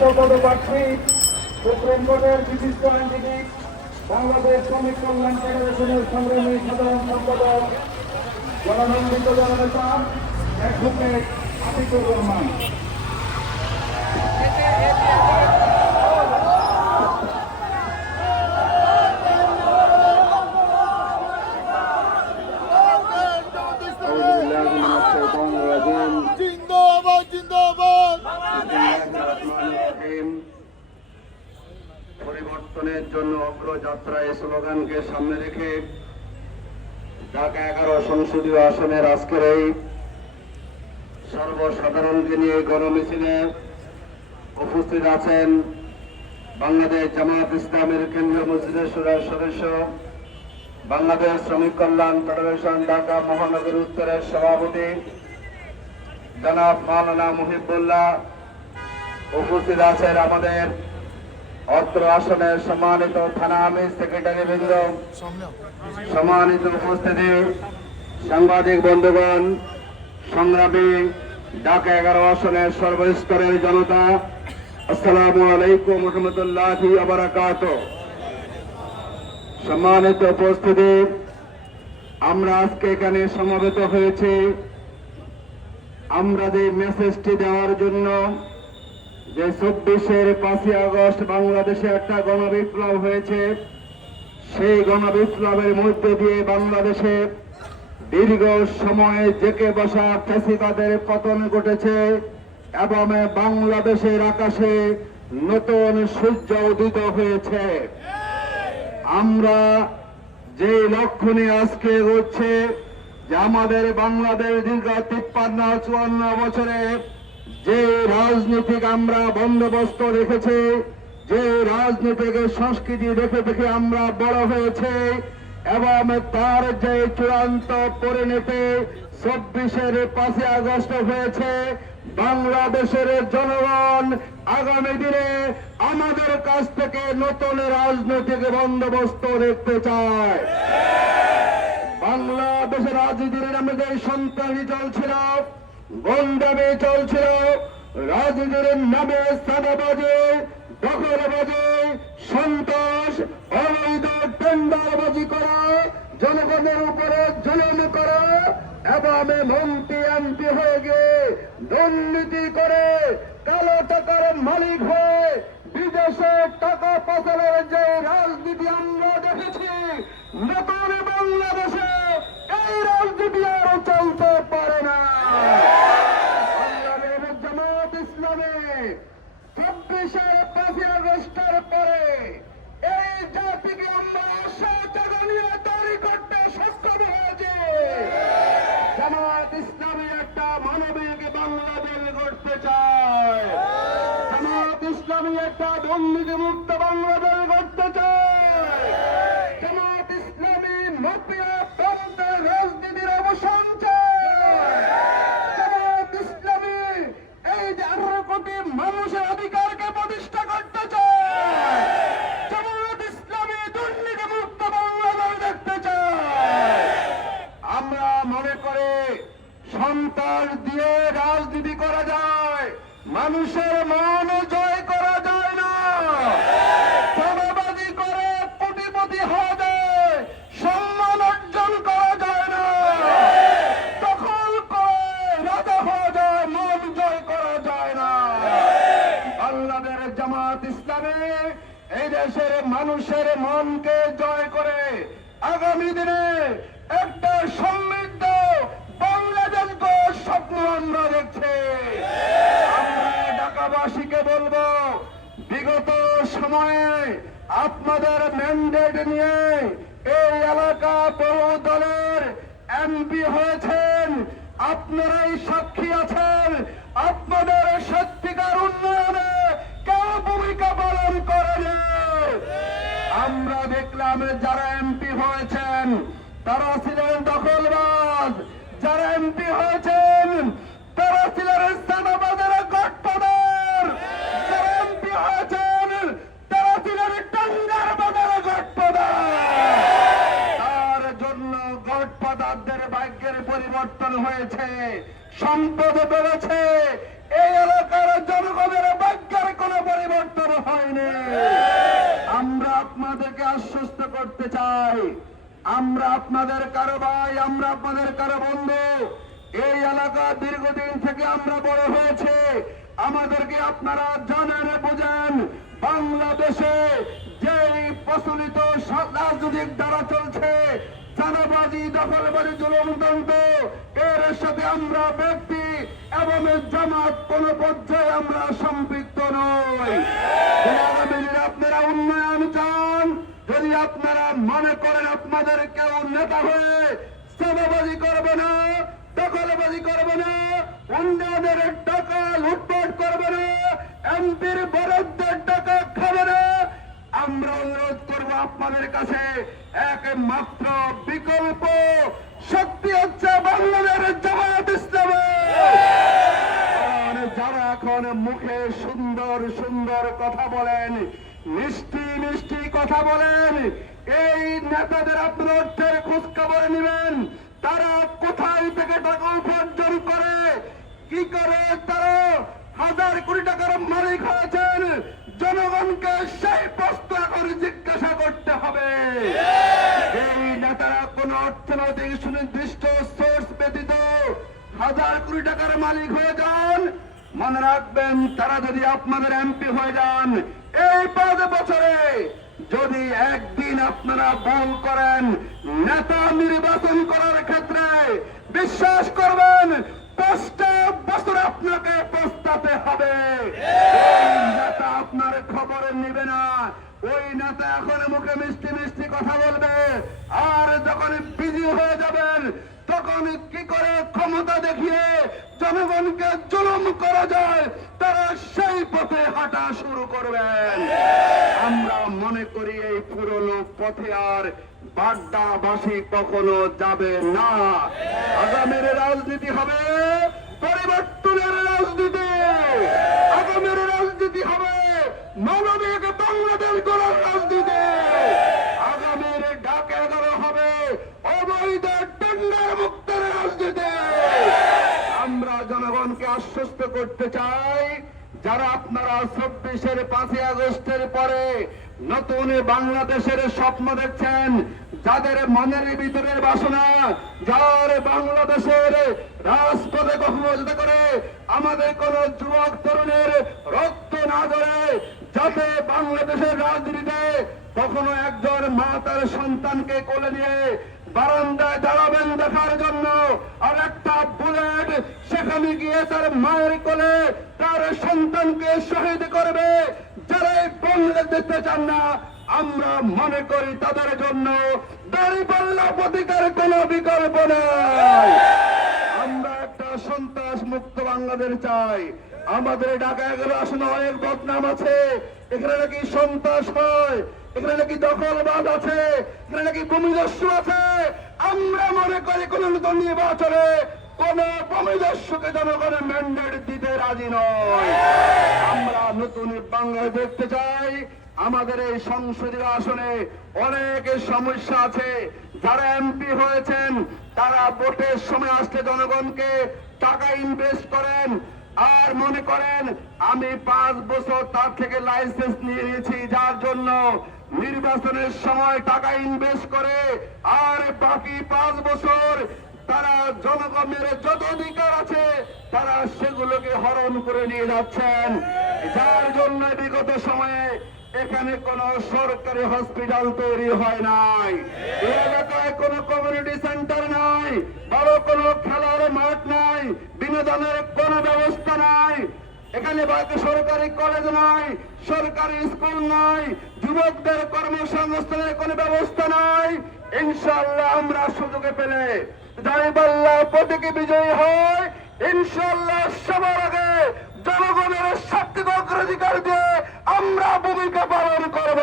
সদস্য পদপ্রার্থী সুপ্রিম কোর্টের বিশিষ্ট আইনজীবী, বাংলাদেশ শ্রমিক কল্যাণ ফেডারেশনের সংগ্রামী সাধারণ সম্পাদক জননন্দিত জননেতা, অ্যাডভোকেট আতিকুর রহমান। বিসমিল্লাহির পরিবর্তনের জন্য অগ্রযাত্রায় স্লোগানকে সামনে রেখে ঢাকা এগারো সংসদীয় আসনের আজকের এই সর্বসাধারণকে নিয়ে গণমিছিলে উপস্থিত আছেন বাংলাদেশ জামায়াত ইসলামের কেন্দ্রীয় মসজিদের সুরার সদস্য, বাংলাদেশ শ্রমিক কল্যাণ ফেডারেশন, ঢাকা মহানগর উত্তরের সভাপতি জনাব মাওলানা মুহিবুল্লাহ উপস্থিত আছেন আমাদের অত্র আসনের সম্মানিত থানা আমির সেক্রেটারি বৃন্দ। সম্মানিত উপস্থিতি, সাংবাদিক বন্ধুগণ, সংগ্রামী ঢাকা এগারো আসনের সর্বস্তরের জনতা, আসসালামু আলাইকুম রহমতুল্লাহ আবরাকাত সম্মানিত উপস্থিতি, আমরা আজকে এখানে সমবেত হয়েছি। আমরা যে মেসেজটি দেওয়ার জন্য যে চব্বিশের পাঁচই আগস্ট বাংলাদেশে একটা গণবিপ্লব হয়েছে, সেই গণবিপ্লবের মধ্যে দিয়ে বাংলাদেশে দীর্ঘ সময়ে জেকে বসা ফ্যাসিবাদের পতন ঘটেছে এবং বাংলাদেশের আকাশে নতুন সূর্য উদিত হয়েছে। আমরা যে লক্ষ্য নিয়ে আজকে হচ্ছে যে আমাদের বাংলাদেশ দীর্ঘ তিপ্পান্ন, চুয়ান্ন বছরে যে রাজনীতিক আমরা বন্দোবস্ত রেখেছি, যে রাজনীতিক সংস্কৃতি দেখে দেখে আমরা বড় হয়েছে, এবং তার যে চূড়ান্ত পরিণতি চব্বিশের পাঁচই আগস্ট হয়েছে, বাংলাদেশের জনগণ আগামী দিনে আমাদের কাছ থেকে নতুন রাজনৈতিক বন্দোবস্ত দেখতে চায়। বাংলাদেশের রাজনীতির নামে যে সন্ত্রাসী চলছিল গন্ডামি চলছিল রাজনীতির নামে সাদাবাজি, দখলবাজি সন্ত্রাস অবৈধ টেন্ডারবাজি করা, জনগণের উপরে জুলুম করা এবং মন্ত্রী এমপি হয়ে গিয়ে দুর্নীতি করে, কালো টাকার মালিক হয়ে বিদেশে টাকা পাচারের যে রাজনীতি আমরা দেখেছি, নতুন বাংলাদেশে এই রাজনীতি আরও চলতে পারে এই জাতিকে আমরা আশা জানিয়ে তৈরি ইসলামী একটা মানবিক বাংলাদেশ চায়। জামাত ইসলামী একটা দুর্নীতি মুক্ত বাংলাদেশ গড়তে চায় জামাত ইসলামী নপিয়া প্রান্তের রাজনীতির অবসান চায় জামাত ইসলামী এই যে আঠারো কোটি মানুষের অধিকারকে প্রতিষ্ঠা করতে চায় জামাত ইসলামী দুর্নীতি মুক্ত বাংলাদেশ দেখতে চায় আমরা মনে করে সন্ত্রাস দিয়ে রাজনীতি করা যায় মানুষের মন জয় করা যায় না। চাঁদাবাজি করে কোটিপতি হওয়া যায়, সম্মান অর্জন করা যায় না। দখল করে রাজা হওয়া যায়, মন জয় করা যায় না। বাংলাদেশ জামাত ইসলামে এই দেশের মানুষের মনকে জয় করে আগামী দিনে একটা সমৃদ্ধ সময়ে আপনাদের ম্যান্ডেট নিয়ে এই এলাকা বহু দলের এমপি হয়েছেন। আপনারাই সাক্ষী আছেন। আপনাদের সত্যিকার উন্নয়নে কেউ ভূমিকা পালন করেনি। আমরা দেখলাম যারা এমপি হয়েছেন, তারা ছিলেন দখলবাজ। যারা এমপি হয়েছেন, তারা ছিলেন সাদাবাজার পরিবর্তন হয়েছে, সম্পদ বেড়েছে। এই এলাকার জনগণের ভাগ্যের কোন পরিবর্তন হয়নি। আমরা আপনাদেরকে আশ্বস্ত করতে চাই, আমরা আপনাদের কারও ভাই, আমরা আপনাদের কারও বন্ধু। এই এলাকা দীর্ঘদিন থেকে আমরা বড় হয়েছে। আমাদেরকে আপনারা জানেন বোঝেন, বাংলাদেশে যে প্রচলিত রাজনৈতিক দ্বারা চলছে চাঁদাবাজি, দখলবাজি জুলমতন্ত্র এর সাথে আমরা ব্যক্তি এবং জামাত কোন পর্যায়ে আমরা সম্পৃক্ত নই। আপনারা উন্নয়ন চান, যদি আপনারা মনে করেন আপনাদের কেউ নেতা হয়ে চাঁদাবাজি করবে না, দখলবাজি করবে না অন্যদের টাকা লুটপাট করবে না, এমপির বরাদ্দের টাকা খাবে না আমরা অনুরোধ করব আপনাদের কাছে একমাত্র বিকল্প শক্তি হচ্ছে বাংলাদেশের জামাত ইসলামী। যারা এখন মুখে সুন্দর সুন্দর কথা বলেন, মিষ্টি মিষ্টি কথা বলেন, এই নেতাদের আপনার খোঁজ খবর নেবেন, তারা কোথায় থেকে টাকা উপার্জন করে, কি করে তারা হাজার কোটি টাকার মালিক হয়েছেন জনগণকে সেই প্রশ্ন এখন জিজ্ঞাসা করতে হবে। এই নেতারা কোন অর্থনৈতিক সুনির্দিষ্ট সোর্স ব্যতীত হাজার কোটি টাকার মালিক হয়ে যান। মনে রাখবেন, তারা যদি আপনাদের এমপি হয়ে যান, এই পাঁচ বছরে যদি একদিন আপনারা ভুল করেন, নেতা নির্বাচন করার ক্ষেত্রে বিশ্বাস করবেন, পাঁচটা বছর আপনাকে পস্তাতে হবে। খবর নিবে না। ওই নেতা এখন মুখে মিষ্টি মিষ্টি কথা বলবে। আর যখন বিজি হয়ে যাবেন, তখন কি করে ক্ষমতা দেখিয়ে জনগণকে জুলুম করা যায়, তারা সেই পথে হাঁটা শুরু করবেন আমরা মনে করি এই পুরনো পথে আর বাড্ডাবাসী কখনো যাবে না। আগামীর রাজনীতি হবে পরিবর্তনের রাজনীতি আগামীর রাজনীতি হবে মানবিক বাংলাদেশ গড়ার রাজনীতি। আগামীর ডাক এগারো হবে অবৈধ টেন্ডার মুক্তের রাজনীতি। আমরা জনগণকে আশ্বস্ত করতে চাই, যারা আপনারা চব্বিশের পাঁচই আগস্টের পরে নতুন বাংলাদেশের স্বপ্ন দেখছেন, যাদের মনের ভিতরের বাসনা, যার বাংলাদেশের রাজপথে কখনো করে আমাদের কোন যুবক তরুণের রক্ত না ধরে যাতে বাংলাদেশের রাজনীতিতে কখনো একজন মা তার সন্তানকে কোলে নিয়ে বারান্দায় দাঁড়াবেন দেখার জন্য, আর একটা বুলেট সেখানে গিয়ে তার মায়ের কোলে তার সন্তানকে শহীদ করবে। যারা এই বাংলাদেশ দেখতে চান না, আমরা মনে করি তাদের জন্য দাঁড়িপাল্লা প্রতিকার কোন বিকল্প নাই। মুক্ত বাংলাদেশ চাই। আমাদের ঢাকা এগারো আসনে অনেক বদনাম আছে। এখানে নাকি সন্ত্রাস হয়। এখানে নাকি দখলবাদ আছে। এখানে নাকি ভূমিদস্যু আছে। আমরা মনে করি কোন নতুন নির্বাচনে কোন ভূমিদস্যুকে জনগণের ম্যান্ডেট দিতে রাজি নয়। আমরা নতুন বাংলাদেশ দেখতে চাই। আমাদের এই সংসদীয় আসনে অনেক সমস্যা আছে। যারা এমপি হয়েছেন, তারা ভোটের সময় আসলে জনগণকে টাকা ইনভেস্ট করেন। আর মনে করেন, আমি পাঁচ বছর তার থেকে লাইসেন্স নিয়ে নিয়েছি, যার জন্য নির্বাচনের সময় টাকা ইনভেস্ট করে। আর বাকি পাঁচ বছর তারা জনগণের যত অধিকার আছে, তারা সেগুলোকে হরণ করে নিয়ে যাচ্ছেন। যার জন্য বিগত সময়ে এখানে কোন সরকারি হসপিটাল তৈরি হয় নাই। এলাকায় কোন কমিউনিটি সেন্টার নাই, বড় কোন খেলার মাঠ নাই, বিনোদনের কোন ব্যবস্থা নাই। এখানে সরকারি কলেজ নাই, সরকারি স্কুল নাই, যুবকদের কর্মসংস্থানের কোনো ব্যবস্থা নাই। ইনশাল্লাহ আমরা সুযোগে পেলে দাঁড়িপাল্লা প্রতীকে বিজয়ী হয়। ইনশাল্লাহ সবার আগে জনগণের শক্তিকে অগ্রাধিকার দিয়ে আমরা ভূমিকা পালন করব।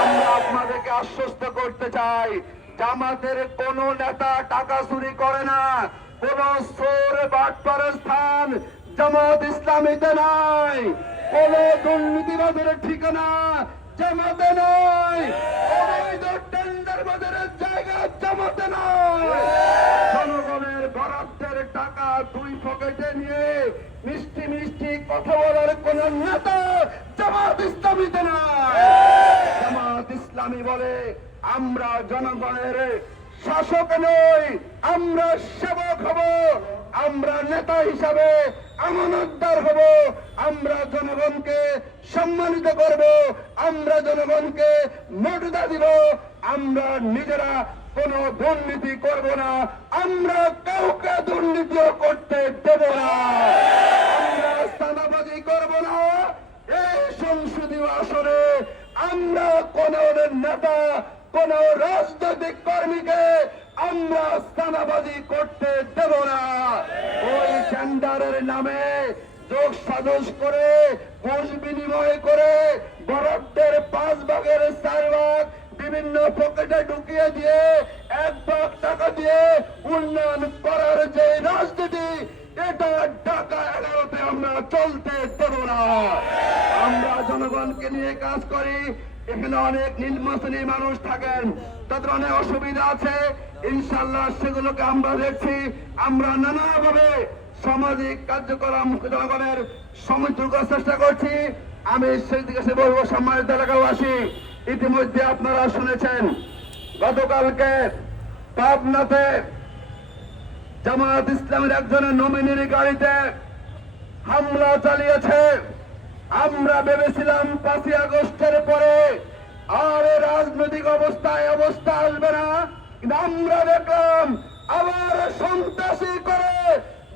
আমরা আপনাদেরকে আশ্বস্ত করতে চাই, জামাতের কোন নেতা টাকা চুরি করে না, কোন সোর বাটপার স্থান জামাত ইসলামীতে নাই, কোন দুর্নীতিবাদের ঠিকানা জামাতে নয় টেন্ডার বাজারের জায়গা জামাতে নয় জনগণের বরাদ্দের টাকা দুই পকেটে নিয়ে মিষ্টি মিষ্টি কথা বলার কোন নেতা জামাত ইসলামীতে নয় জামাত ইসলামী বলে, আমরা জনগণের শাসক নই, আমরা সেবক হব, আমরা নেতা হিসাবে আমানতদার হব, আমরা জনগণকে সম্মানিত করব, আমরা জনগণকে মর্যাদা দিব, আমরা নিজেরা কোন দুর্নীতি করব না। আমরা কাউকে দুর্নীতিও করতে দেব না। আমরা স্থানাবাজি করব না। এই সংসদীয় আসনে আমরা কোন নেতা, কোন রাজনৈতিক কর্মীকে আমরা স্থানাবাজি করতে দেব না। ওই টেন্ডারের নামে যোগ সাজস করে, ঘুষ বিনিময় করে, বরাদ্দের পাঁচ ভাগের চার ভাগ বিভিন্ন পকেটে ঢুকিয়ে দিয়ে এক ভাগ টাকা দিয়ে উন্নয়ন করার যে রাজনীতি, এটা ঢাকা এগারোতে আমরা চলতে দেব না। আমরা জনগণকে নিয়ে কাজ করি, এখানে অনেক নিম্ন মানুষ থাকেন, তাদের অনেক অসুবিধা আছে। ইনশাল্লাহ সেগুলোকে আমরা দেখছি, আমরা নানাভাবে সামাজিক কার্যক্রম জনগণের সমৃদ্ধ চেষ্টা করছি। আমি সেই দিকে বলব, সম্মানিত এলাকাবাসী ইতিমধ্যে আপনারা শুনেছেন, গতকালকে পাবনাতে জামাত ইসলামের একজনের নমিনির গাড়িতে হামলা চালিয়েছে। আমরা ভেবেছিলাম পাঁচই আগস্টের পরে আর রাজনৈতিক অবস্থায় অবস্থা আসবে না, কিন্তু আমরা দেখলাম আবার সন্ত্রাসী করে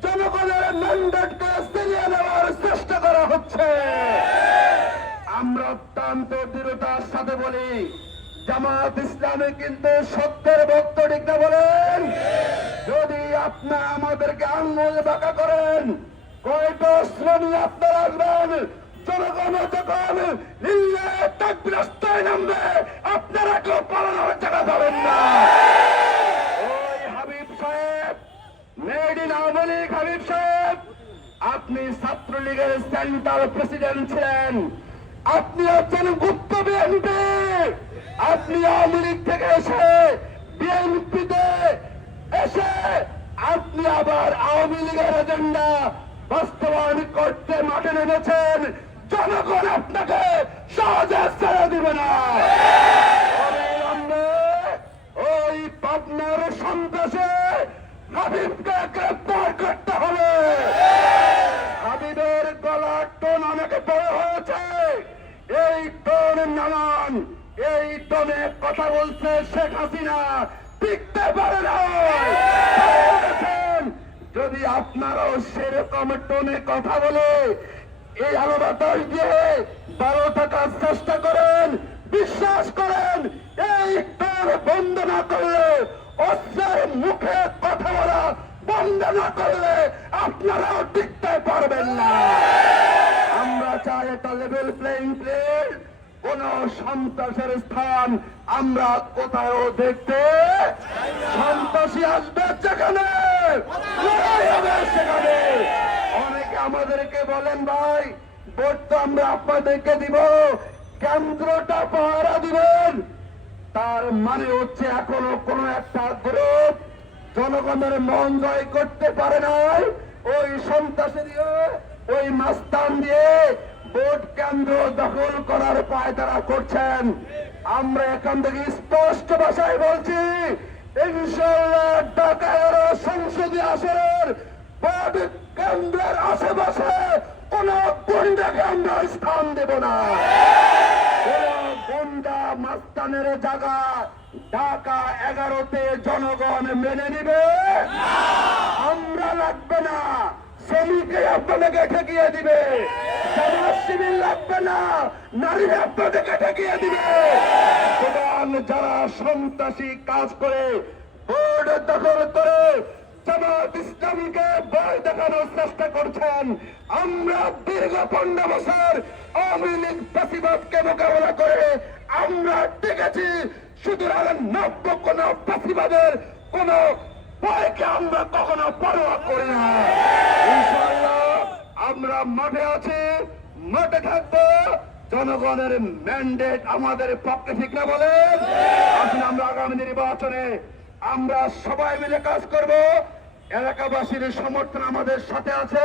জনগণের ম্যান্ডেটকে ছিনিয়ে নেওয়ার চেষ্টা করা হচ্ছে আমরা দৃঢ়তার সাথে বলি, জামাত ইসলামে কিন্তু সত্যের ভক্ত ঠিক বলেন? যদি আপনারা আমাদেরকে আঙ্গুল বাঁকা করেন, কয়টা শ্রেণি আপনারা আসবেন জনগণ যখন লিল্লে নামবে, আপনারা কেউ পালানোর জায়গা পাবেন না। হাবিব সাহেব মেড ইন আওয়ামী হাবিব সাহেব, আপনি ছাত্রলীগের সেন্ট্রাল প্রেসিডেন্ট ছিলেন। আপনি হচ্ছেন গুপ্ত বিএনপি আপনি আওয়ামী লীগ থেকে এসে বিএনপিতে এসে আপনি আবার আওয়ামী লীগের এজেন্ডা বাস্তবায়ন করতে মাঠে নেমেছেন। জনগণ আপনাকে সহজে ছেড়ে দিবে না। ওই পাবনার সন্ত্রাসে হাবিবকে গ্রেপ্তার করতে অনেক বড় হয়েছে, এই টোন নামান এই টোনে কথা বলছে শেখ হাসিনা, টিকতে পারে না। যদি আপনারাও সেরকম টোনে কথা বলে, এই আলো বাতাস দিয়ে ভালো থাকার চেষ্টা করেন, বিশ্বাস করেন, এই টোন বন্ধ না করলে, অস্ত্রের মুখে কথা বলা বন্ধ না করলে আপনারাও টিকতে পারবেন না। চাই একটা লেভেল প্লেইং ফিল্ড কোন সন্ত্রাসের স্থান আমরা কোথাও দেখতে সন্ত্রাসী আসবে হবে সেখানে। অনেকে আমাদেরকে বলেন, ভাই, ভোট তো আমরা আপনাদেরকে দিব, কেন্দ্রটা পাহারা দিবেন। তার মানে হচ্ছে এখনও কোন একটা গ্রুপ জনগণের মন জয় করতে পারে নাই। ওই সন্ত্রাসী দিয়ে ওই মাস্তান দিয়ে ভোট কেন্দ্র দখল করার পায় তারা করছেন। আমরা এখান থেকে স্পষ্ট ভাষায় বলছি স্থান দেব না। মাস্তানের জায়গা ঢাকা এগারোতে জনগণ মেনে নিবে। আমরা লাগবে না। শ্রমিকে আপনাদেরকে ঠেকিয়ে দিবে। জামাত শিবির লাগবে না নারী আপনাদেরকে ঠেকিয়ে দিবে। সুতরাং যারা সন্ত্রাসী কাজ করে ভোট দখল করে জামাত ইসলামীকে ভয় দেখানোর চেষ্টা করছেন, আমরা দীর্ঘ পনেরো বছর আওয়ামী লীগ ফাঁসিবাদকে মোকাবেলা করে আমরা টিকেছি সুতরাং নব্য কোন ফাঁসিবাদের কোন ভয়কে আমরা কখনো পরোয়া করি না। আমরা মাঠে আছি, মাঠে থাকব, জনগণের ম্যান্ডেট আমাদের পক্ষে ঠিক না বলেন আসলে আমরা আগামী নির্বাচনে আমরা সবাই মিলে কাজ করব। এলাকাবাসীর সমর্থন আমাদের সাথে আছে।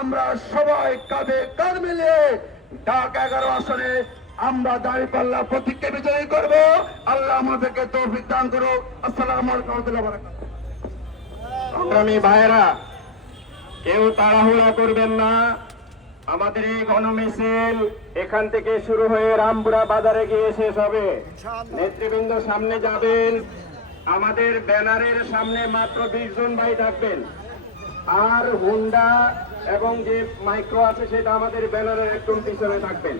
আমরা সবাই কাঁধে কাঁধ মিলিয়ে ডাক এগারো আসনে আমরা দাঁড়িপাল্লা প্রতীককে বিজয়ী করব। আল্লাহ আমাদেরকে তৌফিক দান করুক। আসসালামু আলাইকুম সংগ্রামী ভাইয়েরা কেউ তাড়াহুড়া করবেন না। আমাদের এই গণমিছিল এখান থেকে শুরু হয়ে রামপুরা বাজারে গিয়ে শেষ হবে। নেতৃবৃন্দ সামনে যাবেন। আমাদের ব্যানারের সামনে মাত্র বিশ জন ভাই থাকবেন। আর হুন্ডা এবং যে মাইক্রো আছে সেটা আমাদের ব্যানারের একদম পিছনে থাকবেন।